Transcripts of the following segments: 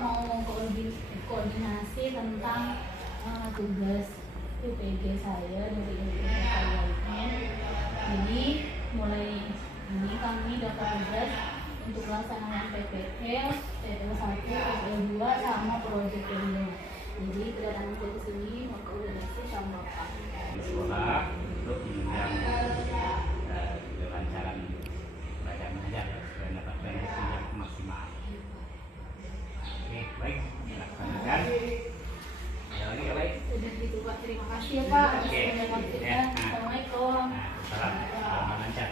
mau koordinasi tentang tugas UPG saya dari UPG saya ini. Jadi mulai ini kami dapat tugas untuk pelaksanaan PPL, PPL 1, PPL 2 sama proyek kedua. Jadi kedatangan saya ke sini mau koordinasi sama Bapak. Di sekolah untuk menunjang kelancaran belajar mengajar supaya dapat benefit yang maksimal. Oke, baik, lanjutkan. Ada lagi ya, baik? Sudah gitu Pak, terima kasih ya Pak. Oke. Ya. Assalamualaikum. Salam lancar.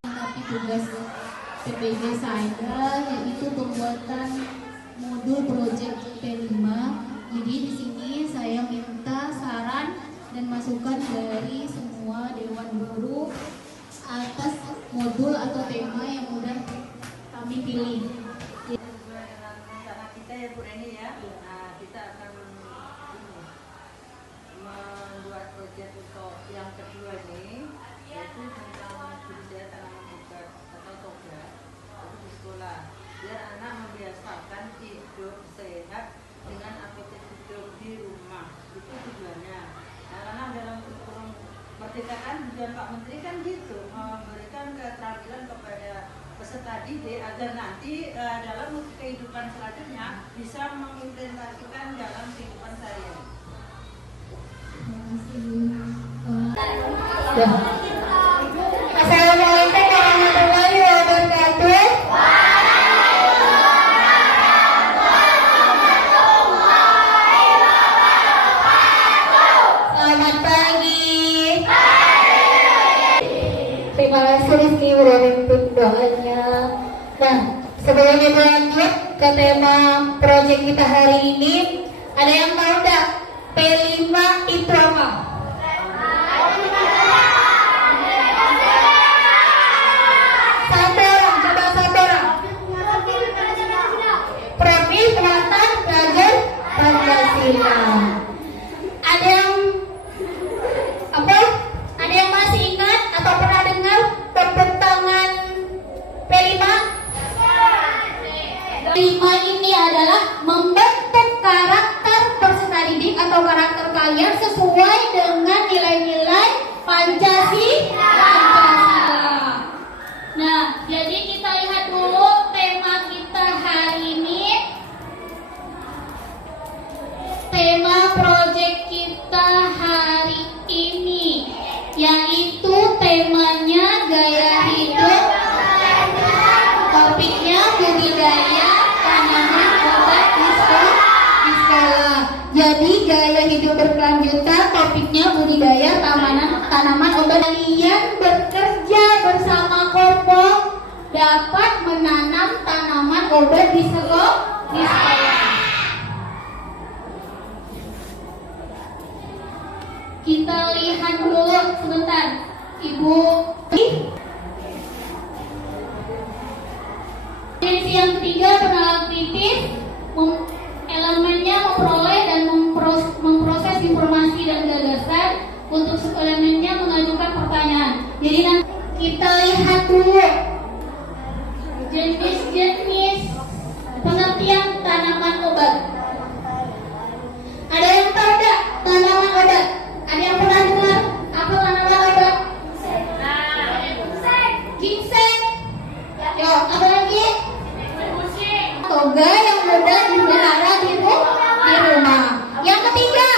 Tapi tugas PPG saya yaitu pembuatan modul proyek P5. Jadi di sini saya minta saran dan masukan dari semua dewan guru atas modul atau tema yang udah kami pilih. Rencana kita ya Bu Reni ya. Nah, kita akan membuat proyek untuk yang kedua ini, yaitu tentang budidaya tanaman obat atau toga itu di sekolah, biar anak membiasakan hidup sehat dengan apotek hidup di rumah. Itu tujuannya. Nah, karena dalam kurikulum Merdeka kan tujuan Pak Menteri kan gitu, memberikan keterampilan kepada peserta didik agar nanti dalam kehidupan selanjutnya bisa mengimplementasikan dalam kehidupan sehari-hari. Assalamualaikum warahmatullahi wabarakatuh. Selamat pagi. Terima kasih Rizky udah memimpin doanya. Nah, sebelum kita lanjut ke tema proyek kita hari ini, ada yang tahu nggak P5 itu apa? Satu orang, coba satu orang. Profil Penata Belajar Pancasila. Ada yang apa? Ada yang masih ingat atau pernah dengar tepuk tangan P5? P5 ini adalah membentuk karakter peserta didik atau karakter kalian sesuai dengan nilai-nilai Pancasila. Nah, jadi kita lihat dulu tema kita hari ini. Tema proyek kita hari ini yaitu temanya gaya hidup, topiknya budidaya tanaman obat di sekolah. Jadi gaya hidup berkelanjutan, topiknya budidaya tanaman obat. Kalian bekerja bersama kelompok dapat menanam tanaman obat di sekolah. Kita lihat dulu sebentar, Ibu. Dimensi yang ketiga, penalaran kritis. Elemennya memperoleh dan memproses informasi dan gagasan. Untuk elemennya mengajukan pertanyaan. Jadi nanti kita lihat dulu jenis-jenis pengertian tanaman obat. Ada yang tahu nggak tanaman obat? Ada yang pernah dengar apa tanaman obat? Ginseng. Yo, apa lagi? Toga yang mudah dipelihara di rumah. Yang ketiga,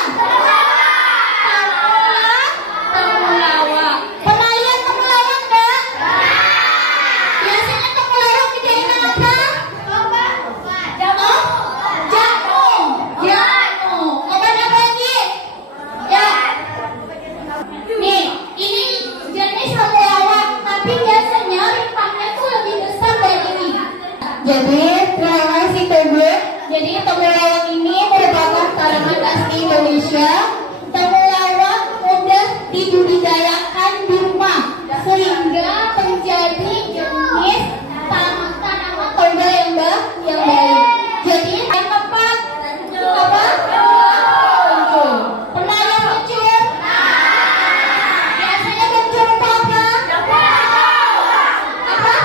temulawak. Pernah lihat temulawak nggak? Biasanya temulawak dijadikan apa? Jamu. Obat apa lagi? Ya. Nih, ini jenis temulawak, tapi biasanya rempahnya tuh lebih besar dari ini. Jadi, terima kasih Toga. Jadi temulawak ini merupakan tanaman asli Indonesia. Temulawak mudah dibudidayakan di rumah sehingga menjadi jenis tanaman toga yang baik. Jadi yang tepat apa? Muncul. Pernah yang muncul? Biasanya muncul apa? Apa?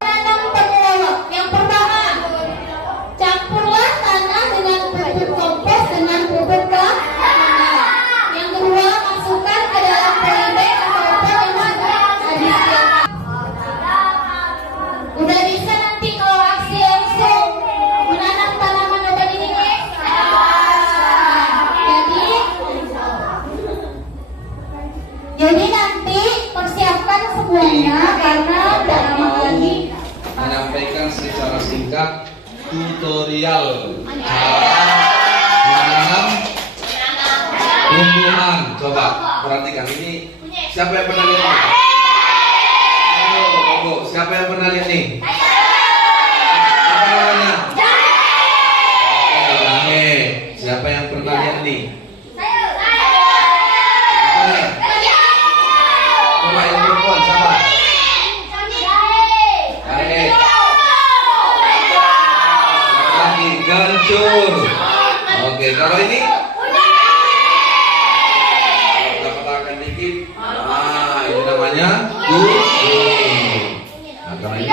Menanam tutorial cara menanam tumbuhan. Coba perhatikan ini. Siapa yang pernah lihat ini? Monggo, siapa yang pernah lihat nih? Apa namanya? Jahe. Siapa yang pernah lihat nih? Coba yang perempuan, siapa? Jahe. Lagi gancur. Oke, kalau ini? Katakan dikit. Ah, ini namanya kuning. Nah, kalau ini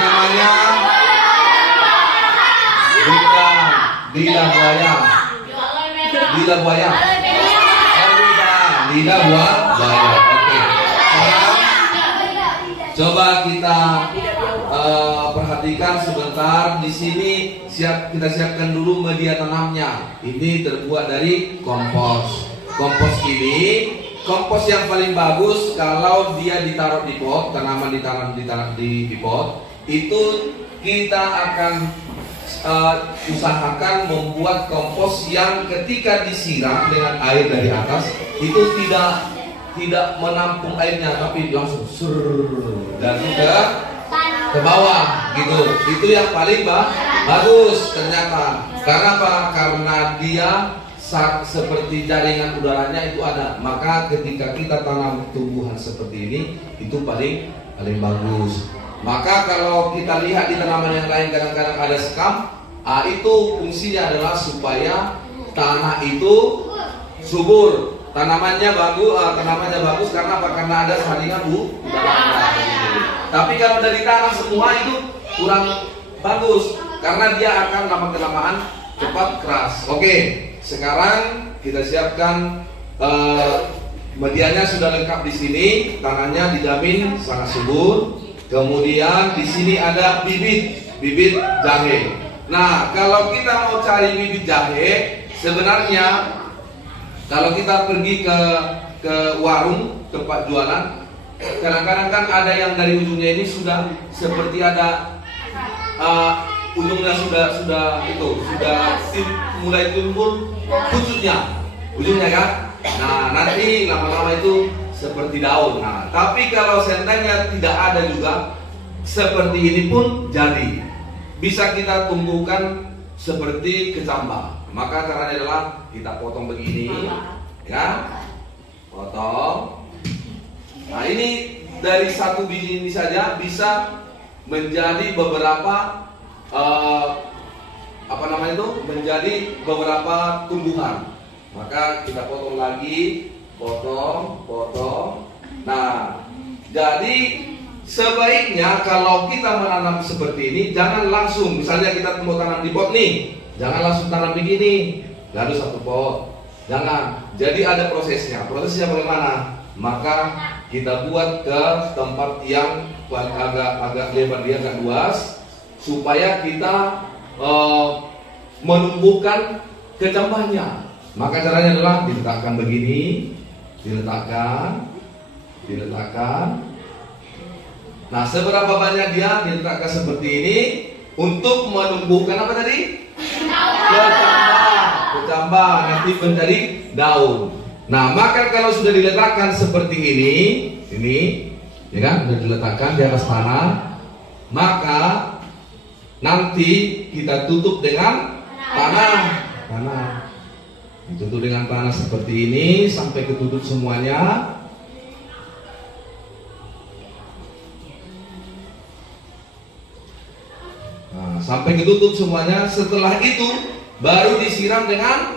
namanya bukan lidah buaya. Lidah buaya. Lidah buaya. Oke. Sekarang coba kita perhatikan sebentar. Di sini kita siapkan dulu media tanamnya. Ini terbuat dari kompos. Kompos ini kompos yang paling bagus kalau dia ditaruh di pot, tanaman ditanam di pot. Itu kita akan usahakan membuat kompos yang ketika disiram dengan air dari atas itu tidak menampung airnya, tapi langsung dan ke bawah gitu. Itu yang paling bagus ternyata. Karena apa? Karena dia seperti jaringan udaranya itu ada. Maka ketika kita tanam tumbuhan seperti ini itu paling bagus. Maka kalau kita lihat di tanaman yang lain kadang-kadang ada sekam, itu fungsinya adalah supaya tanah itu subur. Tanamannya bagus karena apa? Karena ada saringan udara. Tapi kalau dari tanah semua itu kurang bagus karena dia akan lama-kelamaan cepat keras. Oke, sekarang kita siapkan medianya sudah lengkap di sini. Tanahnya dijamin sangat subur. Kemudian di sini ada bibit jahe. Nah, kalau kita mau cari bibit jahe, sebenarnya kalau kita pergi ke warung tempat jualan, kadang-kadang kan ada yang dari ujungnya ini sudah seperti ada ujungnya sudah mulai timbul ujungnya kan. Nah, nanti lama-lama itu seperti daun. Nah, tapi kalau sentengnya tidak ada juga seperti ini pun jadi. Bisa kita tumbuhkan seperti kecambah. Maka caranya adalah kita potong begini, ya, potong. Nah, ini dari satu biji ini saja bisa menjadi beberapa menjadi beberapa tumbuhan. Maka kita potong lagi, potong. Nah, jadi sebaiknya kalau kita menanam seperti ini jangan langsung, misalnya kita mau tanam di pot nih, jangan langsung tanam begini lalu satu pot, jangan. Jadi ada prosesnya. Prosesnya bagaimana? Maka kita buat ke tempat yang agak lebar, dia agak luas, supaya kita menumbuhkan kecambahnya. Maka caranya adalah diletakkan begini, diletakkan. Nah, seberapa banyak dia diletakkan seperti ini untuk menumbuhkan apa tadi? Kecambah, nanti menjadi daun. Nah, maka kalau sudah diletakkan seperti ini, ya kan, sudah diletakkan di atas tanah, maka nanti kita tutup dengan tanah. Ditutup dengan tanah seperti ini sampai ketutup semuanya. Nah, sampai ketutup semuanya. Setelah itu baru disiram dengan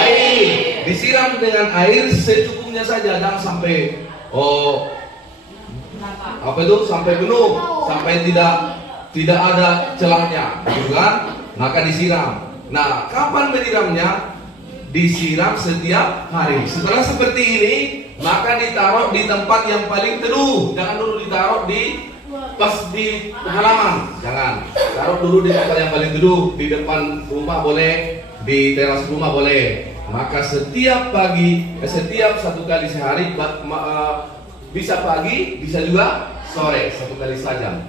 air. Disiram dengan air secukupnya saja, jangan sampai sampai penuh, sampai tidak ada celahnya, gitu kan? Maka disiram. Nah, kapan menyiramnya? Disiram setiap hari. Setelah seperti ini, maka ditaruh di tempat yang paling teduh. Jangan dulu ditaruh pas di halaman, jangan. Taruh dulu di tempat yang paling teduh, di depan rumah boleh, di teras rumah boleh. Maka setiap pagi, setiap 1 kali sehari, bisa pagi, bisa juga sore, 1 kali saja.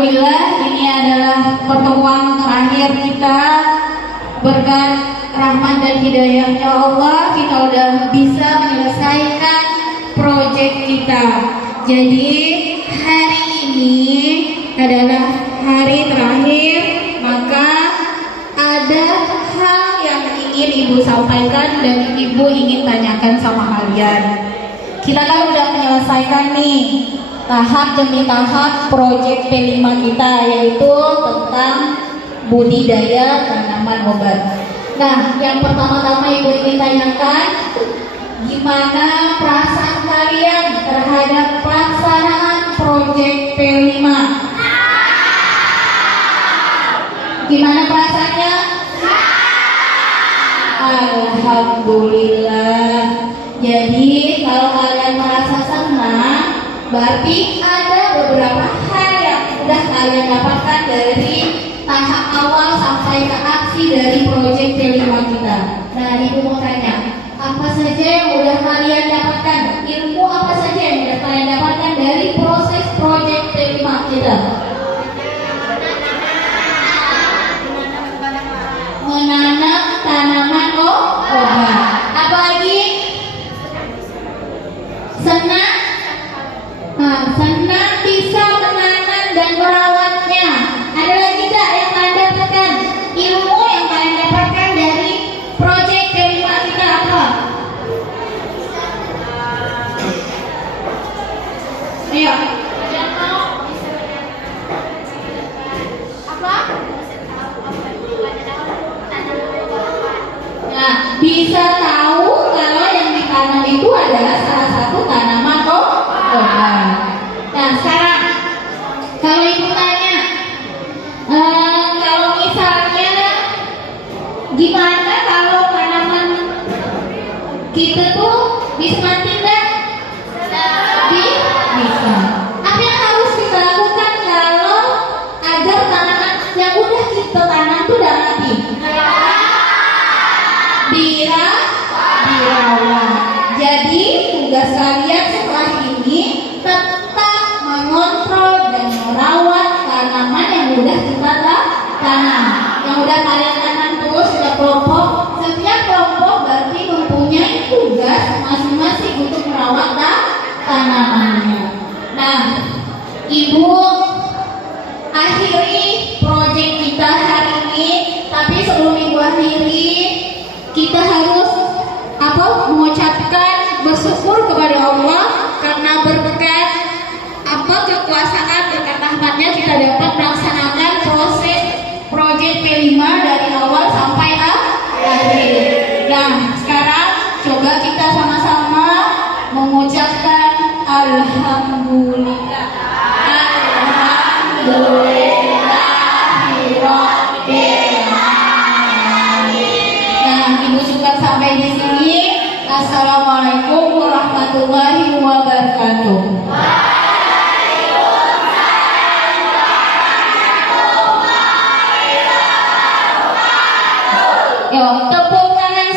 Alhamdulillah ini adalah pertemuan terakhir kita. Berkat rahmat dan hidayahnya Allah, kita udah bisa menyelesaikan proyek kita. Jadi hari ini adalah hari terakhir, maka ada hal yang ingin Ibu sampaikan dan Ibu ingin tanyakan sama kalian. Kita kan udah menyelesaikan nih tahap demi tahap proyek P5 kita, yaitu tentang budidaya tanaman obat. Nah, yang pertama-tama Ibu ingin tanyakan, gimana perasaan kalian terhadap pelaksanaan proyek P5? Gimana perasaannya? Alhamdulillah. Jadi kalau kalian merasa senang, berarti ada beberapa hal yang sudah kalian dapatkan dari tahap awal sampai ke aksi dari proyek P5 kita. Nah, Ibu mau tanya, apa saja yang udah kalian dapatkan? Ilmu apa saja yang udah kalian dapatkan dari proses proyek P5 kita? Menanam tanaman obat. Apa lagi? Senang? Nah, senang bisa menanam dan merawatnya. Ada lagi nggak yang kalian dapatkan? Ilmu yang kalian dapatkan dari proyek P5 kita apa? Ayo. Apa? Nah, bisa tahu kalau yang ditanam itu adalah salah satu tanaman obat. Nah, sekarang kalau Ibu tanya, kalau misalnya gimana kalau tanaman kita tuh bisa mati nggak? Bisa. Apa yang harus kita lakukan kalau agar tanaman yang udah kita tanam tuh udah mati? Dirawat. Jadi tugas kalian setelah ini tetap mengontrol dan merawat tanaman yang udah kita tanam, yang udah kalian tanam terus setiap kelompok. Setiap kelompok berarti mempunyai tugas masing-masing untuk merawat tanamannya. Nah, Ibu akhiri proyek kita hari ini, tapi sebelum Ibu akhiri, kita harus mengucapkan bersyukur kepada Allah karena berkat kekuasaan berkat rahmatnya kita dapat melaksanakan proses proyek P5 dari awal sampai akhir. Nah, sekarang coba kita sama-sama mengucapkan Alhamdulillah. Ibu suka sampai di sini. Assalamualaikum warahmatullahi wabarakatuh. Yo.